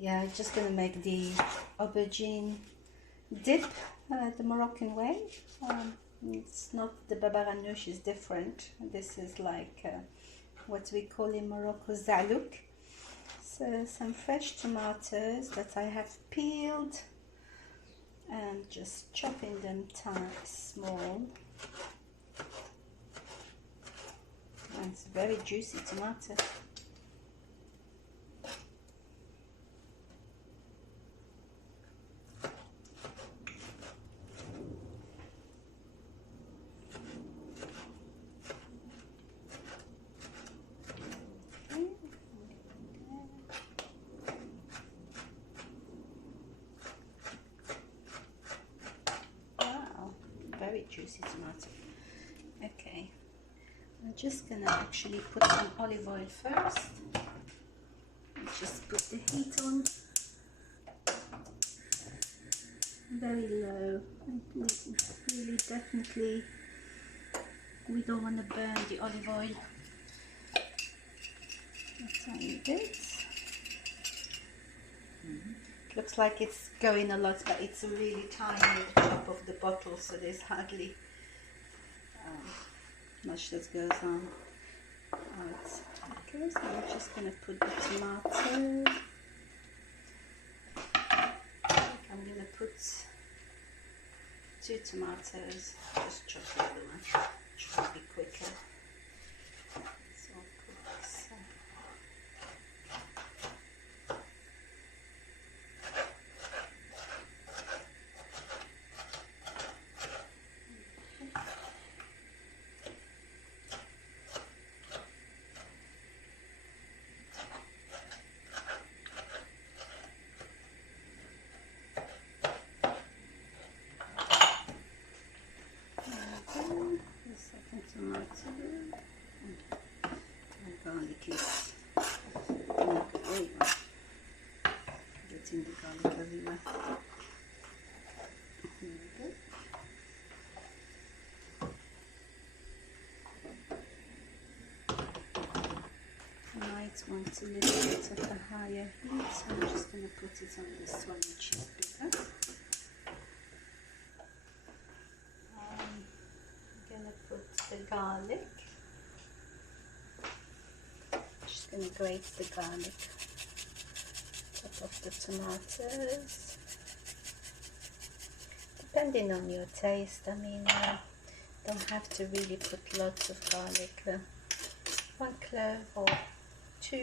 Yeah, just gonna make the aubergine dip the Moroccan way. It's not the baba ganoush, is different. This is like what we call in Morocco Zaalouk. So some fresh tomatoes that I have peeled and just chopping them small. And it's very juicy tomato. Very juicy tomato. Okay, I'm just gonna actually put some olive oil first. Just put the heat on very low. Really, definitely, we don't want to burn the olive oil. A tiny bit. Looks like it's going a lot, but it's a really tiny top of the bottle, so there's hardly much that goes on. Okay, so I'm just going to put the tomato. I'm going to put 2 tomatoes, just chop the other one, try to be quicker. So I'll put this. Garlic is getting the garlic everywhere. There we go. I might want a little bit of a higher heat, so I'm just going to put it on this one, which is bigger. I'm going to put the garlic. Just going to grate the garlic, top of the tomatoes, depending on your taste. I mean, don't have to really put lots of garlic, 1 clove or 2.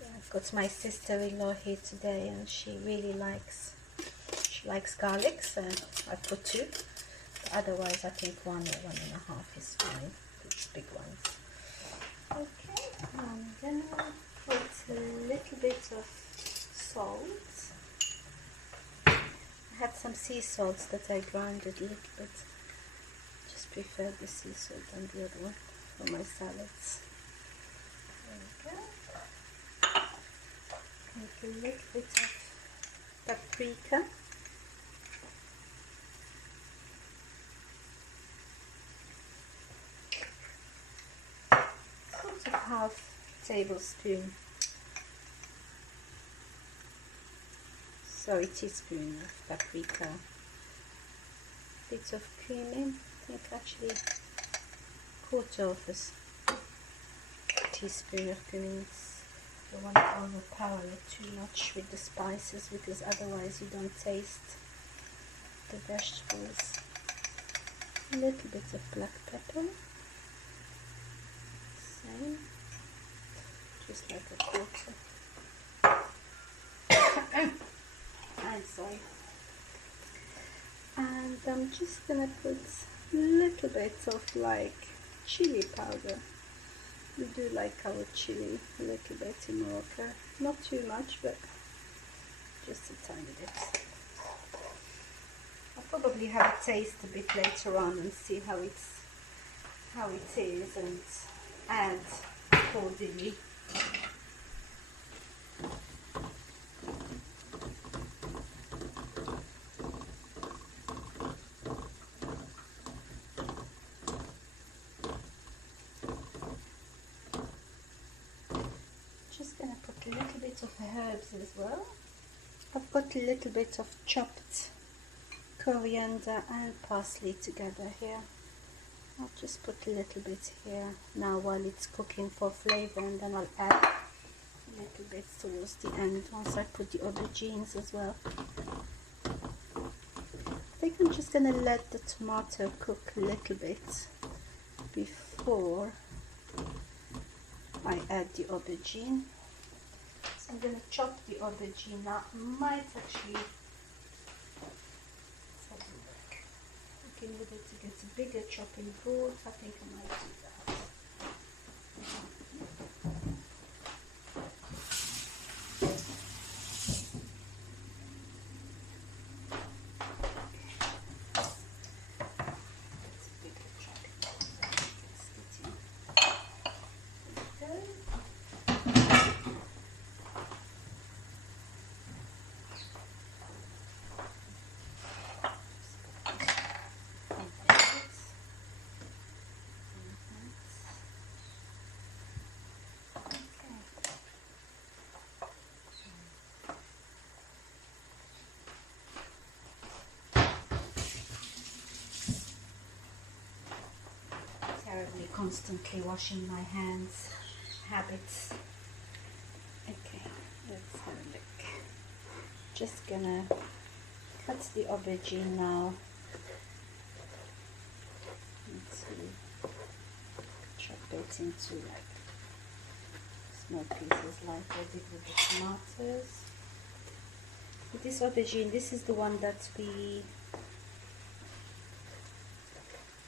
Yeah, I've got my sister-in-law here today, and she likes garlic, so I put 2. Otherwise, I think 1 or 1.5 is fine. It's big ones. Okay, I'm gonna put a little bit of salt. I had some sea salts that I grounded a little bit. Just prefer the sea salt than the other one for my salads. There we go. Make a little bit of paprika. Half tablespoon, teaspoon of paprika, bit of cumin, I think actually 1/4 of a teaspoon of cumin. You don't want to overpower it too much with the spices, because otherwise you don't taste the vegetables. A little bit of black pepper, same. Just like 1/4. I'm sorry. And I'm just gonna put a little bit of like chili powder. We do like our chili a little bit in Morocco. Not too much, but just a tiny bit. I'll probably have a taste a bit later on and see how it is, and add accordingly. bit of herbs as well. I've got a little bit of chopped coriander and parsley together here. I'll just put a little bit here now while it's cooking for flavor, and then I'll add a little bit towards the end once I put the aubergines as well. I think I'm just going to let the tomato cook a little bit before I add the aubergine. So I'm going to chop the aubergine now. I might actually with it to get a bigger chopping board. I think I might do that. It's a bigger chopping board. Terribly constantly washing my hands habits. Okay, let's have a look. Just gonna cut the aubergine now into, chop it into like small pieces like I did with the tomatoes. With this aubergine, this is the one that we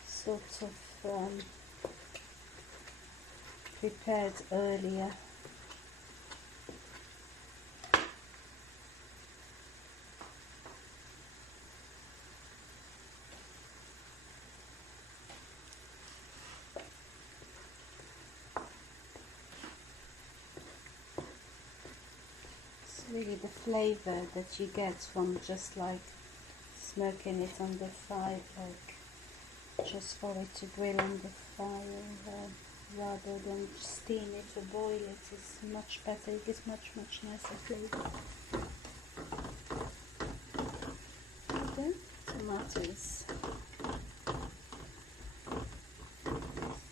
sort of prepared earlier. It's really the flavor that you get from just like smoking it on the fire, like just for it to grill on the fire rather than steam it or boil it. It's much better. It gives much nicer flavor. Okay, tomatoes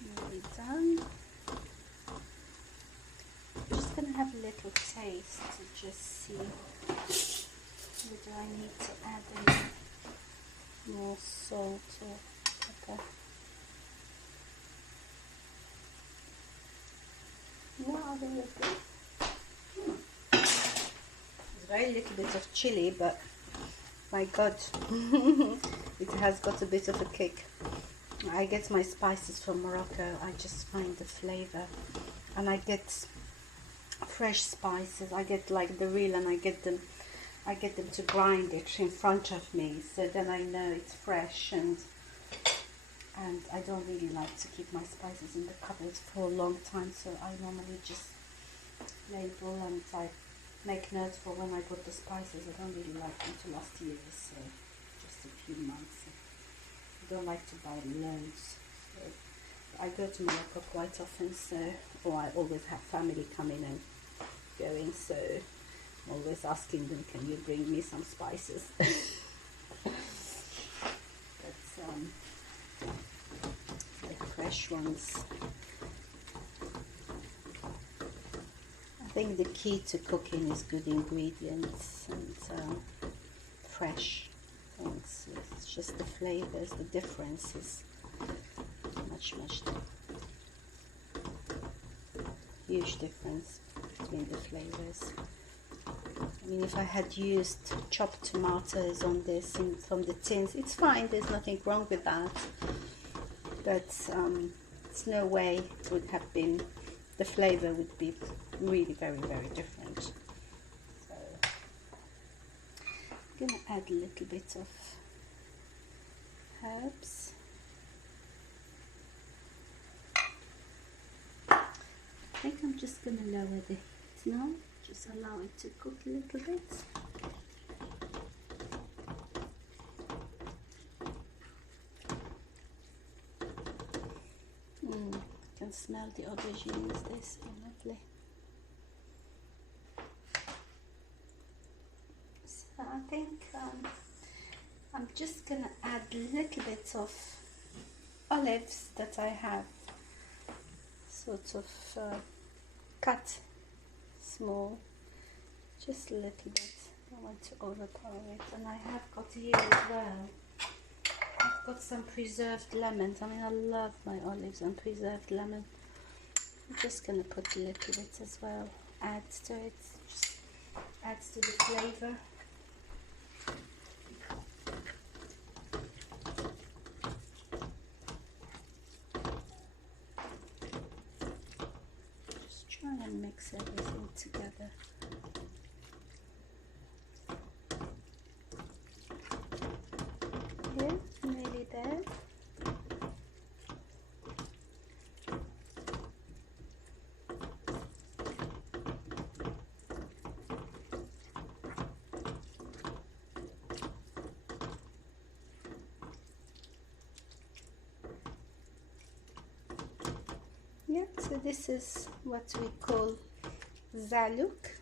nearly done. I'm just gonna have a little taste to just see whether I need to add any more salt or pepper. No, I think it's good. There's very little bit of chili, but my God, it has got a bit of a kick. I get my spices from Morocco. I just find the flavor, and I get fresh spices. I get like the real, and I get them to grind it in front of me, so then I know it's fresh. And I don't really like to keep my spices in the cupboard for a long time, so I normally just label and I make notes for when I bought the spices. I don't really like them to last years, so just a few months. I don't like to buy loads. So I go to Morocco quite often, so I always have family coming and going, so I'm always asking them, can you bring me some spices? But the fresh ones. I think the key to cooking is good ingredients and fresh things. It's just the flavors, the difference is much huge difference between the flavors. I mean, if I had used chopped tomatoes on this from the tins, it's fine, there's nothing wrong with that, but it's no way it would have been, the flavor would be really very different. So I'm gonna add a little bit of herbs. I think I'm just gonna lower the heat now, just allow it to cook a little bit. I can smell the aubergines, they're so lovely. just gonna add a little bit of olives that I have sort of cut small, just a little bit. I want to overpower it. And I have got here as well, I've got some preserved lemons. I mean, I love my olives and preserved lemon. I'm just gonna put a little bit as well, adds to it, just adds to the flavor. Just try and mix everything together. Yeah, nearly there. Yeah, so this is what we call Zaalouk.